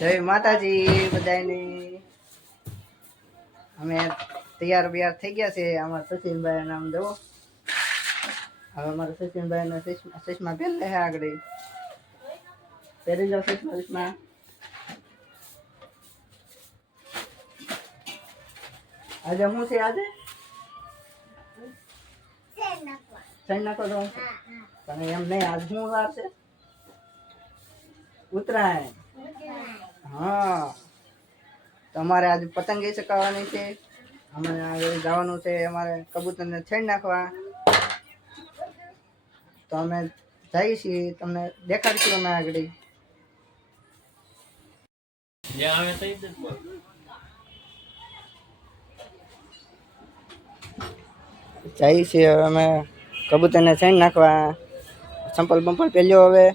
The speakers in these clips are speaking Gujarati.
જય માતાજી બધાને અમે તૈયાર બિયાર થઈ ગયા છે. અમારા સચિનભાઈ નામ દો હવે અમારા સચિનભાઈ નો ચશ્મા પહેરલે છે આગળ. પહેરી જાઓ ચશ્મા ચશ્મા. આજે હું છે આજે? સહી નાખો તો પણ એમ નહીં આજ શું વાર છે? ઉત્તરાયણ. હા. તમારે આજે પતંગ એ ચકાવવાની છે? અમારે આગળ જવાનું છે અમારે કબૂતરને છેડ નાખવા. તો અમે જઈએ છીએ તમને દેખાડશું અમે આગળ. જઈએ છીએ હવે અમે કબૂતરને છેડ નાખવા. સંપલ બંપલ પહેર્યો હવે.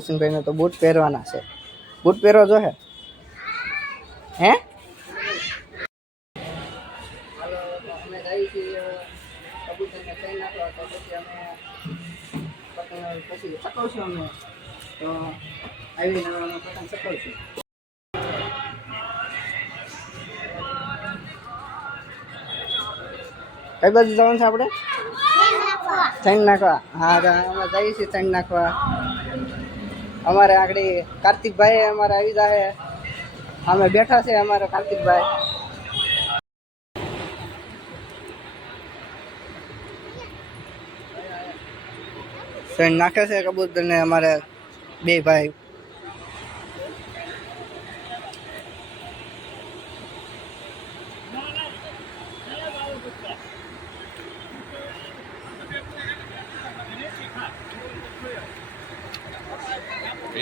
સચિનભાઈને તો બૂટ પહેરવાના છે. બૂટ પહેરો જો હે. હે? પછી ચકવશું અમે તો આવીને પતંગ ચકવશું કઈ બાજુ જવાનું છે આપણે? ચણ નાખવા. હા અમે જઈએ છીએ ચણ નાખવા. અમારે આગળ કાર્તિકભાઈ અમારે આવી જાય અમે બેઠા છે અમારે કાર્તિકભાઈ. નાખે છે કબૂતર ને અમારે બે ભાઈ.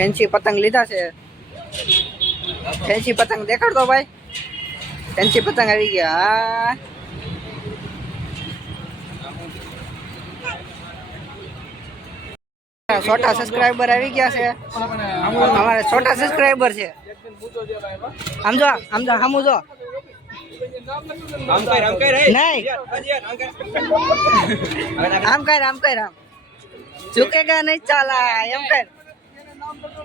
ફેન્સી પતંગ લીધા છે. ફેન્સી પતંગ દેખાડતો ભાઈ. ફેન્સી પતંગ આવી ગયા. હા. છોટા સબસ્ક્રાઇબર આવી ગયા છે. અમારે છોટા સબસ્ક્રાઇબર છે. આમ જો આમ જો કર નહીં. આમ કર આમ કર, આમ. ચૂકેગા નહીં ચાલા એમ કર.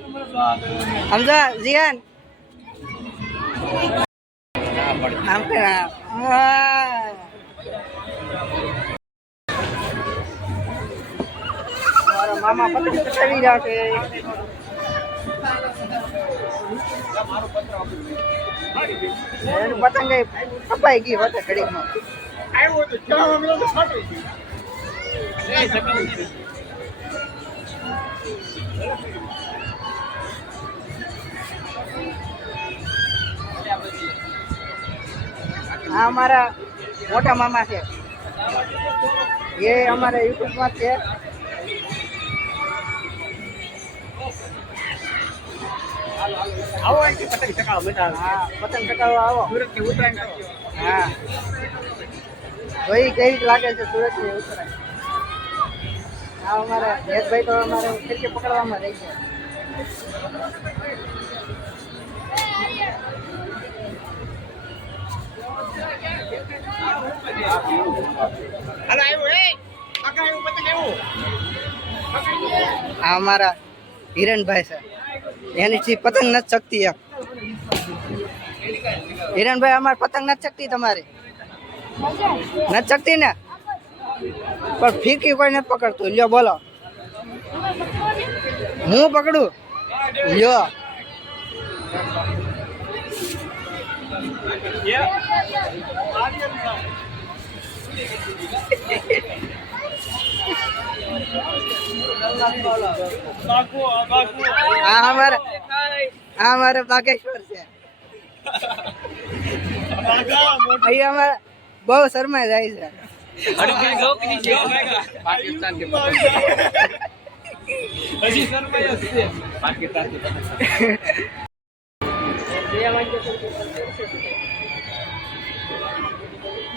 સમજો? જીવન? આમ. મારા મામા પતંગ ચડાવી રહ્યા છે પતંગ કપાઈ ગઈ હોતે ઘડીકમાં. આ અમારા મોટા મામા છે. એ અમારા યુટ્યુબમાં છે. આવો અહીંથી પતંગ ચકાવો હા પતંગ ચકાવવા આવો. સુરતથી ઉત્તરાયણ. હા. ભાઈ કેવી લાગે છે સુરતની ઉત્તરાયણ? હા અમારે હેતભાઈ તો અમારે ખીડકી પકડવામાં રહી છે હાલો, આવ્યો, એ. આગળ આવ્યું, પતંગ આવ્યું. આ અમારા હિરણભાઈ છે. એની પતંગ નથી શકતી એમ. હિરણભાઈ, અમારે પતંગ નથી શકતી તમારી. નથી શકતી ને? પણ ફીકી કોઈ નથી પકડતું. લ્યો બોલો. હું પકડું? લ્યો. આ અમારે આ અમારે બાગેશ્વર છે અહીં અમારે બહુ શરમાઈ જાય છે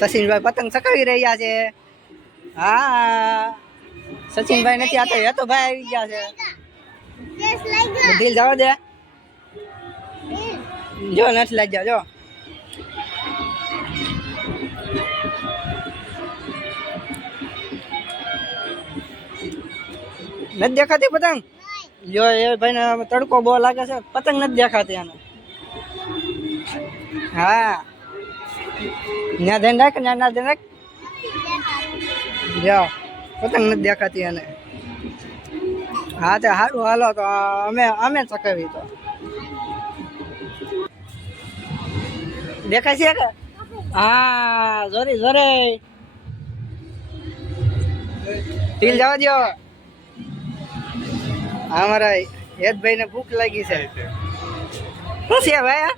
સચિનભાઈ પતંગ ચકાવી રહ્યા છે. હા. સચિનભાઈ નથી આતો એ તો ભાઈ આવી ગયા છે. ઢીલ જવા દે. જો નથી લાગ્યા જો નથી દેખાતી પતંગ? જો એ ભાઈને તડકો બહુ લાગે છે. પતંગ નથી દેખાતી આને. હા. ત્યાં ધ્યાન રાખ ત્યાં ના ધ્યાન રાખ જો પતંગ નથી દેખાતી એને. હા, તે સારું હાલો તો અમે અમે ચકાવી તો. દેખાય છે કે? હા, જોરે જોરે. ઢીલ જવા દો અમારા હેતભાઈ ને ભૂખ લાગી છે. શું છે, ભાઈ?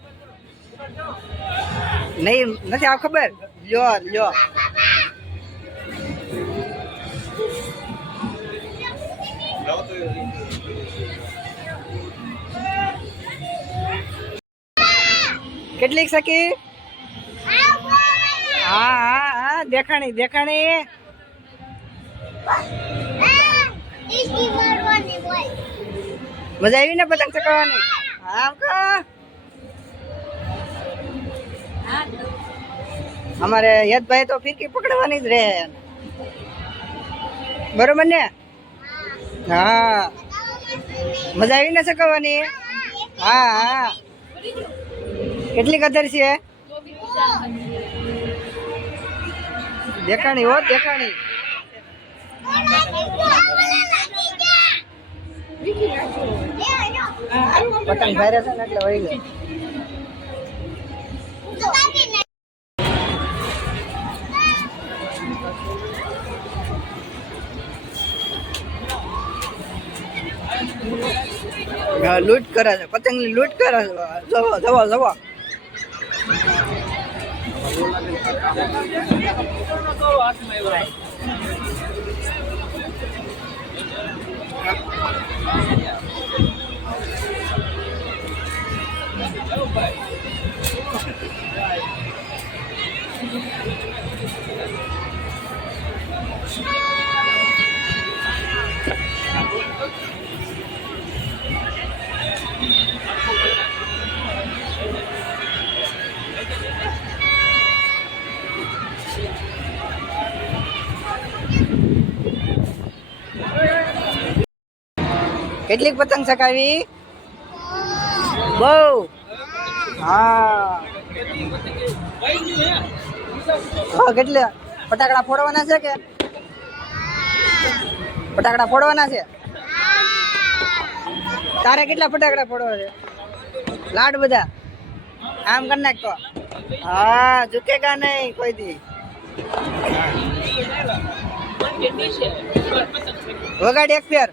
નહીં, નથી, આવ ખબર? લ્યો લ્યો. કેટલીક સકી હા હા હા, દેખાણી દેખાણી. મજા આવી ને પતંગ ચકાવવાની હા અમારે યદભાઈ તો ફિરકી પકડવાની જ રહે. બરોબર ને? હા. મજા આવી ને ચકાવવાની હા હા. કેટલી કદર છે? દેખાણી હો, દેખાણી. પતંગ ભારે છે ને એટલે વહી ગયો લૂંટ કરે છે પતંગની લૂંટ કરે છે. જવો જવો જવો. કેટલીક પતંગ ચકાવી બહુ. હા. કેટલા? ફટાકડા ફોડવાના છે કે? ફટાકડા ફોડવાના છે? તારે કેટલા ફટાકડા ફોડવા છે? લાડ બધા. આમ કરી નાખતો હા, ઝુકેગા નહીં, કોઈ દી. વગાડ એક ફેર.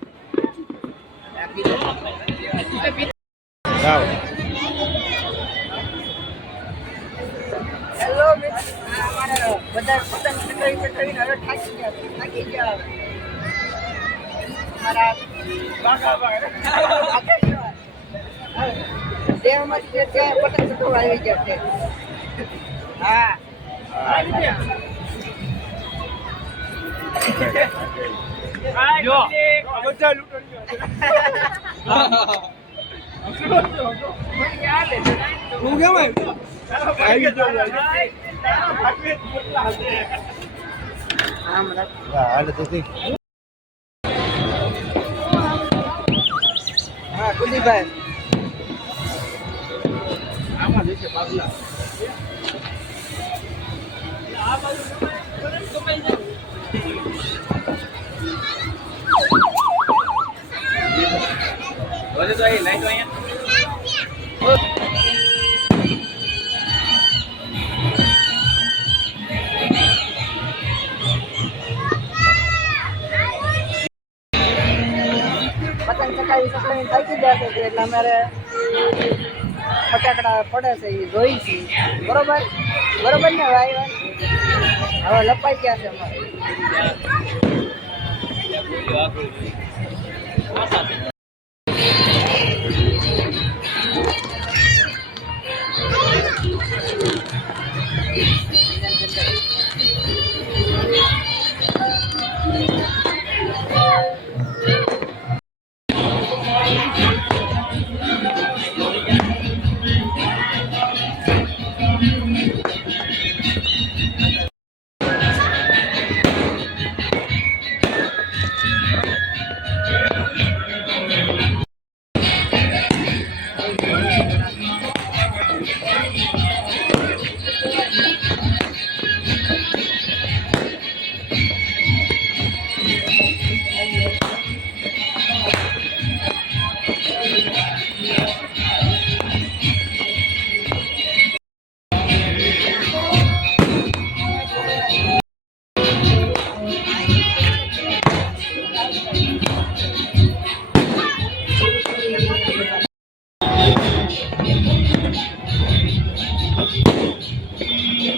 હેલો બધા પતંગ ચકાવી ચકાવીને હવે થાકી ગયા થાકી ગયા મારા દેહમાંથી છે, પતંગ ચકાવવા આવી ગયા છે. હા. હું કેમ આવી ગયો આમ રાખ હાલે તો ઠીક હા કુલદીપભાઈ આમાં દેશે પાગલા બોલે તો અહીં લાઈટ અહીંયા. એટલે અમારે ફટાકડા પડે છે એ જોઈ છે. બરોબર? બરોબર ને ભાઈ હવે લપાઈ ગયા છે અમારે.